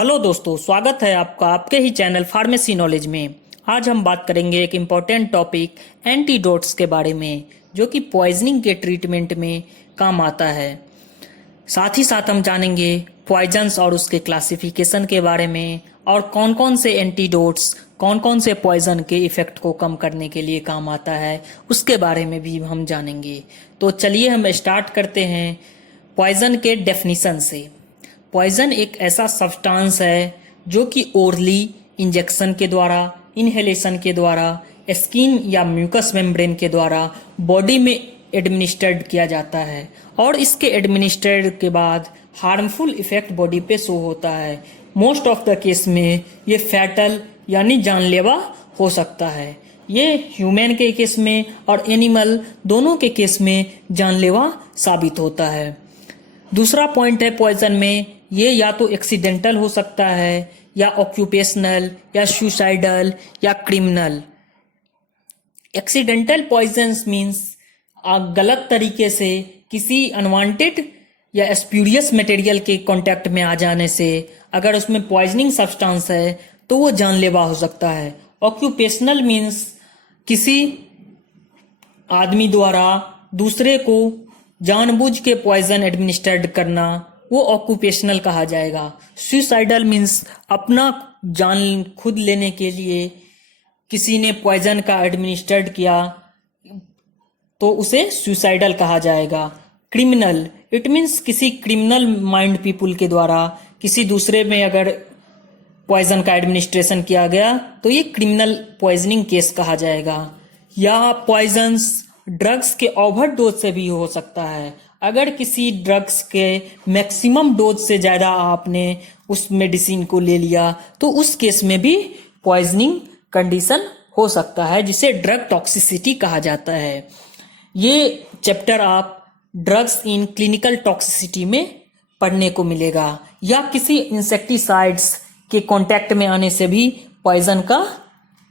Hello दोस्तों, स्वागत है आपका आपके ही चैनल फार्मेसी नॉलेज में। आज हम बात करेंगे एक इम्पॉर्टेंट टॉपिक एंटीडोट्स के बारे में, जो कि पॉइजनिंग के ट्रीटमेंट में काम आता है। साथ ही साथ हम जानेंगे पॉइजन्स और उसके क्लासिफिकेशन के बारे में, और कौन कौन से एंटीडोट्स कौन कौन से पॉइजन के इफेक्ट को कम करने के लिए काम आता है, उसके बारे में भी हम जानेंगे। तो चलिए हम स्टार्ट करते हैं पॉइजन के डेफिनेशन से। पॉइजन एक ऐसा सब्सटेंस है जो कि ओरली इंजेक्शन के द्वारा, इनहेलेशन के द्वारा, स्किन या म्यूकस मेम्ब्रेन के द्वारा बॉडी में एडमिनिस्ट्रेड किया जाता है, और इसके एडमिनिस्ट्रेड के बाद हार्मफुल इफेक्ट बॉडी पे शो होता है। मोस्ट ऑफ द केस में ये फैटल यानी जानलेवा हो सकता है। ये ह्यूमन के केस में और एनिमल दोनों के केस में जानलेवा साबित होता है। दूसरा पॉइंट है पॉइजन में, ये या तो एक्सीडेंटल हो सकता है, या ऑक्यूपेशनल, या सुसाइडल, या क्रिमिनल। एक्सीडेंटल पॉइजन्स मीन्स गलत तरीके से किसी अनवांटेड या स्प्यूरियस मटेरियल के कांटेक्ट में आ जाने से अगर उसमें पॉइजनिंग सब्सटेंस है तो वो जानलेवा हो सकता है। ऑक्यूपेशनल मीन्स किसी आदमी द्वारा दूसरे को जानबूझ के पॉइजन एडमिनिस्ट्रेट करना, वो ऑक्यूपेशनल कहा जाएगा। सुसाइडल मीन्स अपना जान खुद लेने के लिए किसी ने पॉइजन का एडमिनिस्ट्रेट किया तो उसे सुसाइडल कहा जाएगा। क्रिमिनल इट मीन्स किसी क्रिमिनल माइंड पीपुल के द्वारा किसी दूसरे में अगर पॉइजन का एडमिनिस्ट्रेशन किया गया तो ये क्रिमिनल पॉइजनिंग केस कहा जाएगा। या पॉइजन्स ड्रग्स के ओवरडोज से भी हो सकता है। अगर किसी ड्रग्स के मैक्सिमम डोज से ज़्यादा आपने उस मेडिसिन को ले लिया तो उस केस में भी पॉइजनिंग कंडीशन हो सकता है, जिसे ड्रग टॉक्सिसिटी कहा जाता है। ये चैप्टर आप ड्रग्स इन क्लिनिकल टॉक्सिसिटी में पढ़ने को मिलेगा। या किसी इंसेक्टिसाइड्स के कांटेक्ट में आने से भी पॉइजन का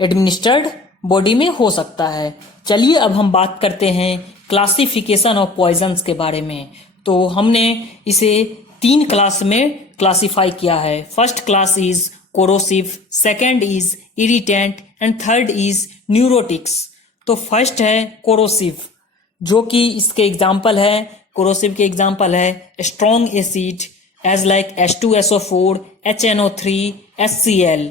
एडमिनिस्ट्रेड बॉडी में हो सकता है। चलिए अब हम बात करते हैं क्लासिफिकेशन ऑफ पॉइजन्स के बारे में। तो हमने इसे 3 क्लास में क्लासिफाई किया है। First class is corrosive, second is irritant and third is neurotics. तो फर्स्ट है कोरोसिव, जो कि इसके एग्जाम्पल है, कोरोसिव के एग्जाम्पल है strong acid as like H2SO4, HNO3, HCl,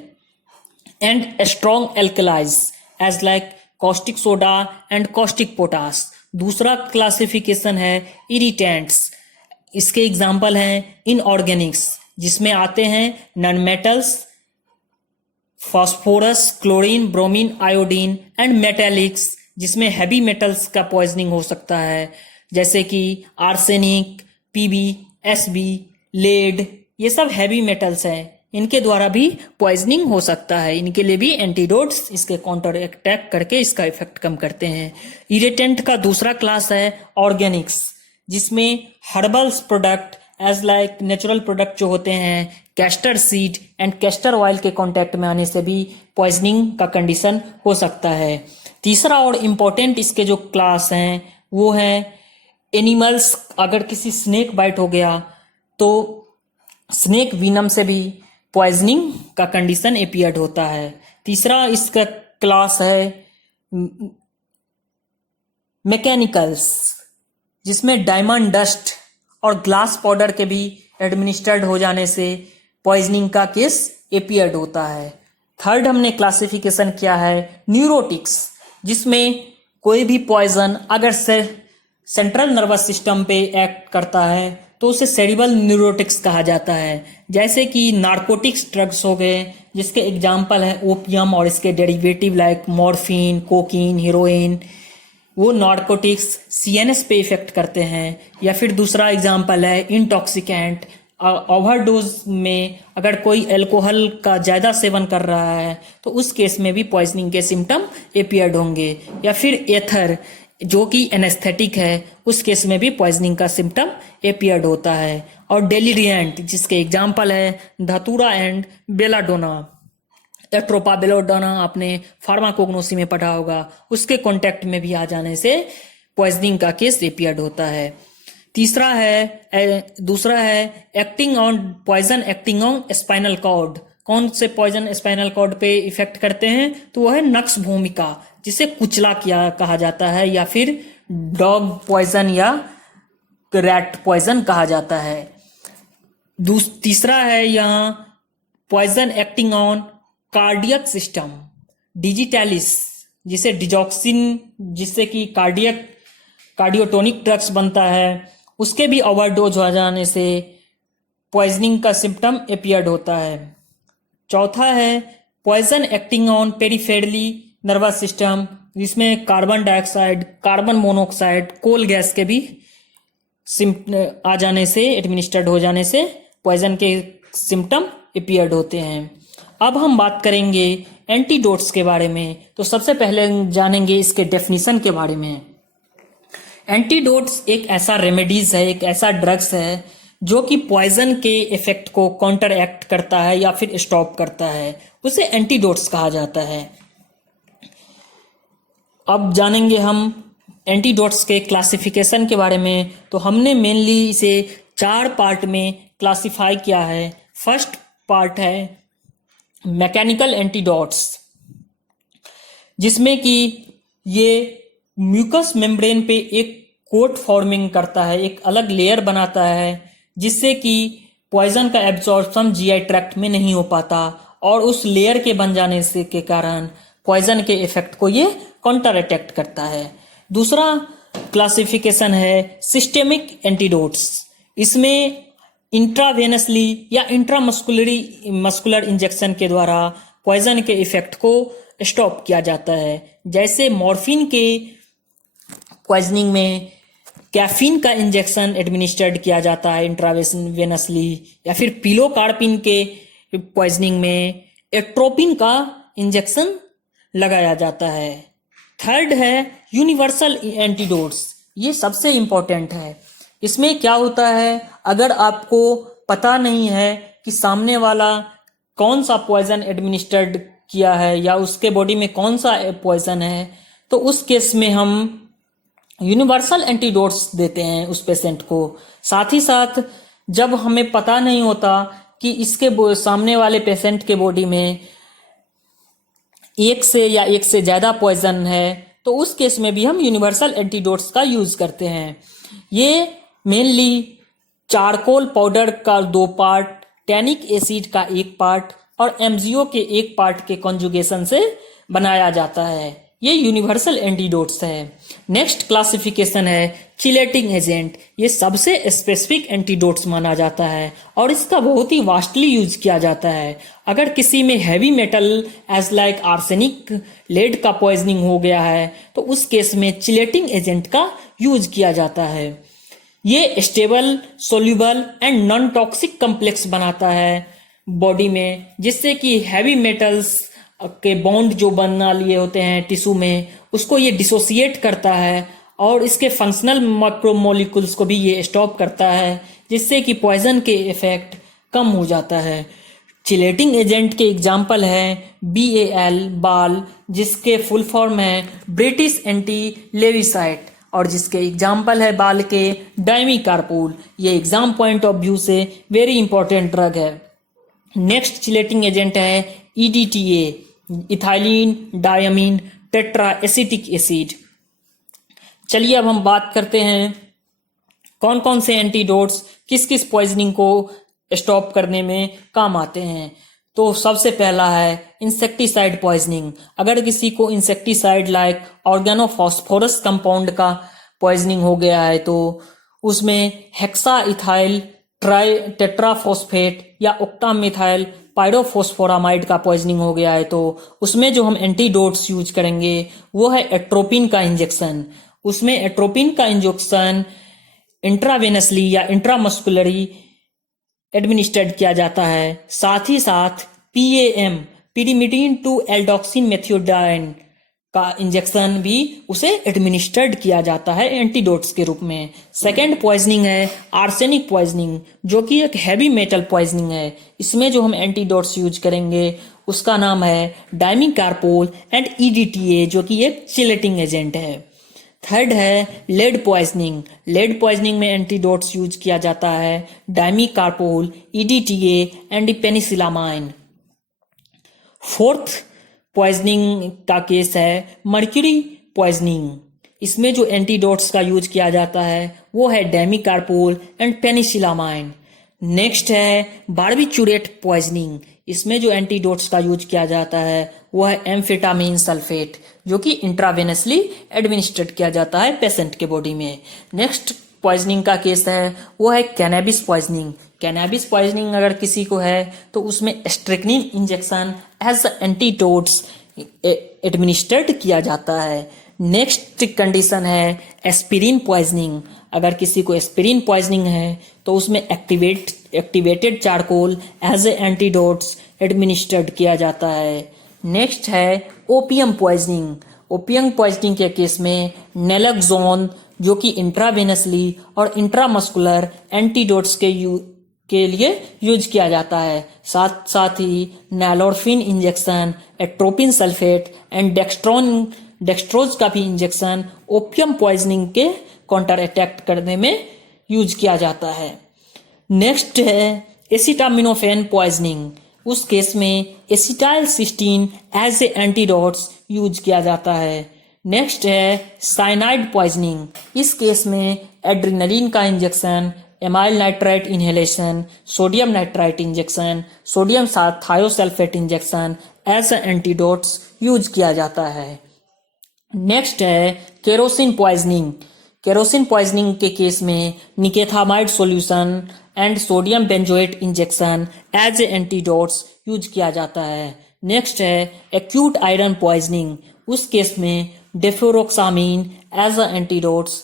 and strong alkalis as like caustic soda and caustic potash. दूसरा classification है इरिटेंट्स। इसके एग्जाम्पल हैं इनऑर्गेनिक्स, जिसमें आते हैं non metals, phosphorus, chlorine, bromine, iodine, and metallics, जिसमें हैवी मेटल्स का poisoning हो सकता है, जैसे कि आर्सेनिक, पीबी, एसबी, लेड। ये सब हैवी मेटल्स हैं, इनके द्वारा भी पॉइजनिंग हो सकता है। इनके लिए भी एंटीडोट्स इसके काउंटर अटैक करके इसका इफेक्ट कम करते हैं। इरिटेंट का दूसरा क्लास है ऑर्गेनिक्स, जिसमें herbals product as like natural product जो होते हैं, castor seed and castor oil के कांटेक्ट में आने से भी पॉइजनिंग का कंडीशन हो सकता है। तीसरा और इम्पोर्टेंट इसके जो क्लास हैं वो है एनिमल्स। अगर किसी स्नेक बाइट हो गया तो स्नेक विनम से भी पॉइजनिंग का कंडीशन अपीयर्ड होता है। तीसरा इसका क्लास है मैकेनिकल्स, जिसमें डायमंड डस्ट और ग्लास पाउडर के भी एडमिनिस्ट्रेड हो जाने से पॉइजनिंग का केस अपीयर्ड होता है। थर्ड हमने क्लासिफिकेशन किया है न्यूरोटिक्स, जिसमें कोई भी पॉइजन अगर से सेंट्रल नर्वस सिस्टम पे एक्ट करता है तो उसे सेरिब्रल न्यूरोटिक्स कहा जाता है। जैसे कि नार्कोटिक्स ड्रग्स हो गए, जिसके एग्जाम्पल है ओपियम और इसके derivative like morphine, cocaine, heroine. वो नार्कोटिक्स सीएनएस पे इफेक्ट करते हैं। या फिर दूसरा एग्जाम्पल है इंटॉक्सिकेंट। ओवरडोज में अगर कोई अल्कोहल का ज़्यादा सेवन कर रहा है तो उस केस में भी पॉइजनिंग के सिम्टम अपीयर्ड होंगे। या फिर एथर, जो कि एनेस्थेटिक है, उस केस में भी पॉइजनिंग का सिम्टम अपीयर्ड होता है। और डेलिरिएंट, जिसके एग्जाम्पल है धतूरा एंड बेलाडोना। एट्रोपा बेलाडोना आपने फार्माकोग्नोसी में पढ़ा होगा, उसके कॉन्टेक्ट में भी आ जाने से पॉइजनिंग का केस अपीयर्ड होता है। दूसरा है acting on poison acting on spinal cord. कौन से पॉइजन स्पाइनल कॉर्ड पे इफेक्ट करते हैं? तो वह है नक्स भूमिका, जिसे कुचला किया कहा जाता है, या फिर डॉग पॉइजन या रैट पॉइजन कहा जाता है। तीसरा है यहाँ poison acting on cardiac system digitalis, जिसे डिजॉक्सिन, जिससे कि कार्डियोटोनिक ड्रग्स बनता है, उसके भी ओवरडोज हो जाने से पॉइजनिंग का सिम्टम अपीयर्ड होता है। चौथा है poison acting on peripherally nervous system, जिसमें carbon dioxide, carbon monoxide, coal gas के भी आ जाने से, एडमिनिस्टर्ड हो जाने से पॉइजन के सिम्टम अपीयर्ड होते हैं। अब हम बात करेंगे एंटीडोट्स के बारे में। तो सबसे पहले जानेंगे इसके डेफिनेशन के बारे में। एंटीडोट्स एक ऐसा रेमेडीज है, एक ऐसा ड्रग्स है जो कि पॉइजन के इफेक्ट को काउंटर एक्ट करता है या फिर स्टॉप करता है, उसे एंटीडोट्स कहा जाता है। अब जानेंगे हम एंटीडोट्स के क्लासिफिकेशन के बारे में। तो हमने मेनली इसे 4 पार्ट में क्लासिफाई किया है। फर्स्ट पार्ट है मैकेनिकल एंटीडोट्स, जिसमें कि ये म्यूकस मेम्ब्रेन पे एक कोट फॉर्मिंग करता है, एक अलग लेयर बनाता है, जिससे कि पॉइजन का एब्जॉर्प्शन जीआई ट्रैक्ट में नहीं हो पाता, और उस लेयर के बन जाने से के कारण पॉइजन के इफेक्ट को ये काउंटर अटैक करता है। दूसरा क्लासिफिकेशन है सिस्टेमिक एंटीडोट्स। इसमें इंट्रावेनसली या मस्कुलर इंजेक्शन के द्वारा पॉइजन के इफेक्ट को स्टॉप किया जाता है। जैसे मॉर्फिन के पॉइजनिंग में कैफीन का इंजेक्शन एडमिनिस्टर्ड किया जाता है इंट्रावेनसली, या फिर पिलोकार्पिन के पॉइजनिंग में एट्रोपिन का इंजेक्शन लगाया जाता है। थर्ड है यूनिवर्सल एंटीडोट्स। ये सबसे इंपॉर्टेंट है। इसमें क्या होता है, अगर आपको पता नहीं है कि सामने वाला कौन सा पॉइजन एडमिनिस्टर्ड किया है या उसके बॉडी में कौन सा पॉइजन है, तो उस केस में हम यूनिवर्सल एंटीडोट्स देते हैं उस पेशेंट को। साथ ही साथ जब हमें पता नहीं होता कि इसके सामने वाले पेशेंट के बॉडी में एक से ज्यादा पॉइजन है, तो उस केस में भी हम यूनिवर्सल एंटीडोट्स का यूज करते हैं। ये मेनली चारकोल पाउडर का 2 पार्ट, टैनिक एसिड का 1 पार्ट और एमजीओ के 1 पार्ट के कॉन्जुगेशन से बनाया जाता है। ये यूनिवर्सल एंटीडोट्स है। नेक्स्ट क्लासिफिकेशन है चिलेटिंग एजेंट। ये सबसे स्पेसिफिक एंटीडोट्स माना जाता है और इसका बहुत ही वास्टली यूज किया जाता है। अगर किसी में heavy metal as like arsenic, lead का पॉइजनिंग हो गया है, तो उस केस में चिलेटिंग एजेंट का यूज किया जाता है। ये stable, soluble and non toxic complex बनाता है बॉडी में, जिससे कि हैवी मेटल्स के बॉन्ड जो बना लिए होते हैं टिश्यू में, उसको ये डिसोसिएट करता है और इसके फंक्शनल माइक्रोमोलिक्यूल्स को भी ये स्टॉप करता है, जिससे कि पॉइजन के इफेक्ट कम हो जाता है। चिलेटिंग एजेंट के एग्जाम्पल है BAL, बाल, जिसके फुल फॉर्म है ब्रिटिश एंटी लेविसाइट, और जिसके एग्जाम्पल है बाल के डाइमिकारपोल। ये एग्जाम पॉइंट ऑफ व्यू से वेरी इंपॉर्टेंट ड्रग है। नेक्स्ट चिलेटिंग एजेंट है EDTA, ethylene diamine tetra acetic acid. चलिए अब हम बात करते हैं कौन कौन से एंटीडोट्स किस किस पॉइजनिंग को स्टॉप करने में काम आते हैं। तो सबसे पहला है इंसेक्टिसाइड पॉइजनिंग। अगर किसी को इंसेक्टिसाइड लाइक ऑर्गेनोफॉस्फोरस कंपाउंड का पॉइजनिंग हो गया है, तो उसमें हेक्सा इथाइल टेट्राफॉस्फेट या ऑक्टामिथाइल पायरोफॉस्फोरामाइड का पॉइजनिंग हो गया है, तो उसमें जो हम एंटीडोट्स यूज करेंगे वो है एट्रोपिन का इंजेक्शन। उसमें एट्रोपिन का इंजेक्शन इंट्रावेनसली या इंट्रामस्कुलरी एडमिनिस्ट्रेट किया जाता है। साथ ही साथ PAM, पिरिमिडिन टू एल्डोक्सिन मेथियोडाइन का इंजेक्शन भी उसे एडमिनिस्ट्रेट किया जाता है एंटीडोट्स के रूप में। सेकेंड पॉइजनिंग है आर्सेनिक पॉइजनिंग, जो कि एक हैवी मेटल पॉइजनिंग है। इसमें जो हम एंटीडोट्स यूज करेंगे उसका नाम है डाइमिकारपोल एंड EDTA, जो कि एक चिलेटिंग एजेंट है। थर्ड है लेड पॉइजनिंग। लेड पॉइजनिंग में एंटीडोट्स यूज किया जाता है dimercaprol, EDTA and penicillamine. Fourth poisoning का केस है मर्क्यूरी पॉइजनिंग। इसमें जो एंटीडोट्स का यूज किया जाता है वो है डाइमिकार्पोल एंड पेनिसिलामाइन। नेक्स्ट है बार्बिचूरेट पॉइजनिंग। इसमें जो एंटीडोट्स का यूज किया जाता है वो है एम्फेटामिन सल्फेट, जो कि इंट्रावेनसली एडमिनिस्ट्रेट किया जाता है पेशेंट के बॉडी में। नेक्स्ट पॉइजनिंग का केस है वो है कैनबिस पॉइजनिंग। कैनबिस पॉइजनिंग अगर किसी को है तो उसमें strychnine injection as antidotes administrate किया जाता है। नेक्स्ट कंडीशन है एस्पिरिन पॉइजनिंग। अगर किसी को एस्पिरिन पॉइजनिंग है तो उसमें activated charcoal as a antidotes administrate किया जाता है। नेक्स्ट है ओपियम पॉइजनिंग। ओपियम पॉइजनिंग के केस में नेलोक्सोन, जो कि इंट्रावेनसली और इंट्रामस्कुलर एंटीडोट्स के लिए यूज किया जाता है। साथ साथ ही nalorphine injection, atropine sulphate and dextrose का भी इंजेक्शन ओपियम पॉइजनिंग के काउंटर अटैक करने में यूज किया जाता है। नेक्स्ट है एसिटामिनोफेन पॉइजनिंग। उस केस में acetylcysteine as a antidotes use किया जाता है। नेक्स्ट है साइनाइड पॉइजनिंग। इस केस में एड्रेनलिन का injection, amyl nitrite inhalation, sodium nitrite injection, sodium thiosulphate injection as antidotes use किया जाता है। नेक्स्ट है केरोसिन पॉइजनिंग। केरोसिन पॉइजनिंग के केस में nikethamide solution and sodium benzoate injection as antidotes use किया जाता है। नेक्स्ट है एक्यूट आयरन पॉइजनिंग। उस केस में डेफ्लोरोक्सामिन एज एंटीडोट्स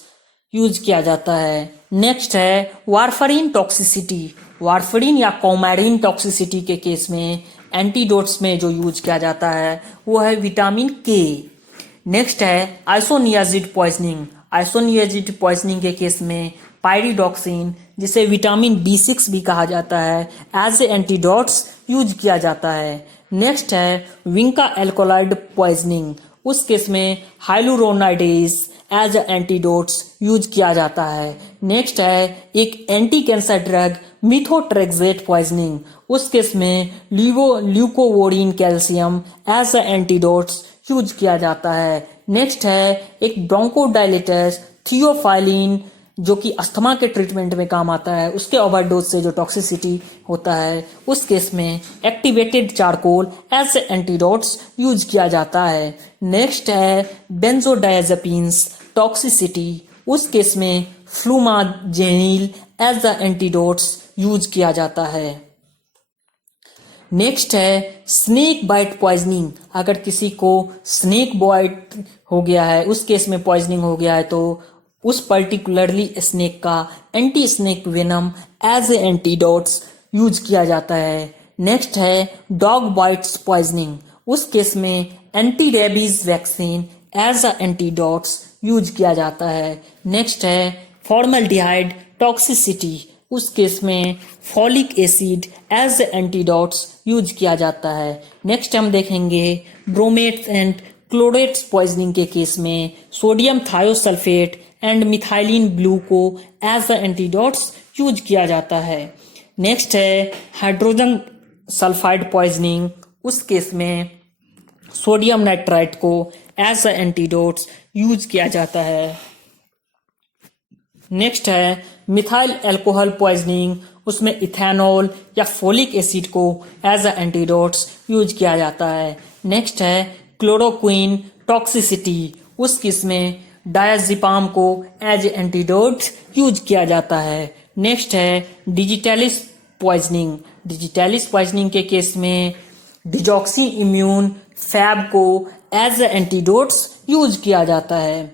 यूज किया जाता है। नेक्स्ट है वारफरीन टॉक्सिसिटी। वारफरीन या कौमारीन टॉक्सिसिटी के केस में एंटीडोट्स में जो यूज किया जाता है वो है विटामिन के। नेक्स्ट है आइसोनियाजिड पॉइजनिंग। आइसोनियाजिड पॉइजनिंग के केस में पायरिडॉक्सिन, जिसे विटामिन B6 भी कहा जाता है, एज ए एंटीडोट्स यूज किया जाता है। नेक्स्ट है विंका एल्कोलाइड पॉइजनिंग। उस केस में हाइलुरोनाइडेज एज एंटीडोट्स यूज किया जाता है। नेक्स्ट है एक anti cancer drug methotrexate poisoning. उस केस में ल्यूकोवोरिन कैल्शियम एज एंटीडोट्स यूज किया जाता है। नेक्स्ट है एक ब्रोंकोडायलेटर्स थियोफाइलिन, जो कि अस्थमा के ट्रीटमेंट में काम आता है। उसके ओवरडोज से जो टॉक्सिसिटी होता है उस केस में activated charcoal as antidotes use किया जाता है। नेक्स्ट है बेंजोडायजेपिन्स टॉक्सिसिटी। उस केस में फ्लूमाजेनिल एज एंटीडोट्स यूज किया जाता है। नेक्स्ट है स्नेक बाइट पॉइजनिंग। अगर किसी को स्नेक बाइट हो गया है, उस केस में पॉइजनिंग हो गया है, तो उस पर्टिकुलरली स्नेक का anti snake venom as a antidotes use किया जाता है। नेक्स्ट है डॉग बाइट्स पॉइजनिंग। उस केस में anti rabies vaccine as a antidotes use किया जाता है। नेक्स्ट है फॉर्मल्डिहाइड टॉक्सिसिटी। उस केस में folic acid as antidotes use किया जाता है। नेक्स्ट हम देखेंगे ब्रोमेट्स एंड क्लोरेट्स पॉइजनिंग के केस में sodium thiosulphate and methylene blue को एज एंटीडोट्स यूज किया जाता है। नेक्स्ट है हाइड्रोजन सल्फाइड पॉइजनिंग। उस केस में सोडियम नाइट्राइट को एज एंटीडोट्स यूज किया जाता है। नेक्स्ट है मिथाइल अल्कोहल पॉइजनिंग। उसमें इथेनॉल या फोलिक एसिड को एज एंटीडोट्स यूज किया जाता है। नेक्स्ट है क्लोरोक्विन टॉक्सिसिटी। उस केस में डायज़ेपाम को एज एंटीडोट यूज किया जाता है। नेक्स्ट है डिजिटलिस पॉइजनिंग। डिजिटलिस पॉइजनिंग के केस में डिजॉक्सी इम्यून फैब को एज एंटीडोट्स यूज किया जाता है।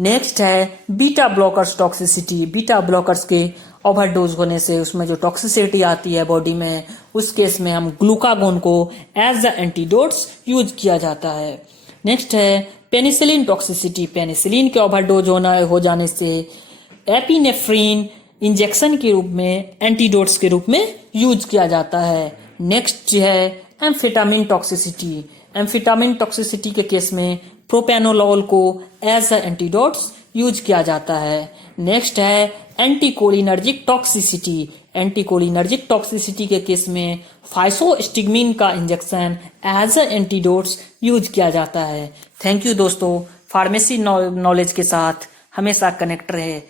नेक्स्ट है beta blockers toxicity. Beta blockers के ओवरडोज होने से उसमें जो टॉक्सिसिटी आती है बॉडी में, उस केस में हम ग्लूकागोन को एज एंटीडोट्स यूज किया जाता है। नेक्स्ट है पेनिसिलिन टॉक्सिसिटी। पेनिसिलिन के ओवरडोज हो जाने से एपिनेफ्रिन इंजेक्शन के रूप में एंटीडोट्स के रूप में यूज किया जाता है। नेक्स्ट है एम्फेटामिन टॉक्सिसिटी। एम्फेटामिन टॉक्सिसिटी के केस में प्रोपेनोलॉल को एज एंटीडोट्स यूज किया जाता है। नेक्स्ट है एंटीकोलिनर्जिक टॉक्सिसिटी। एंटीकोलिनर्जिक टॉक्सिसिटी के केस में फाइसोस्टिग्मिन का injection as a antidotes use किया जाता है। थैंक यू दोस्तों, फार्मेसी नॉलेज के साथ हमेशा कनेक्ट रहे।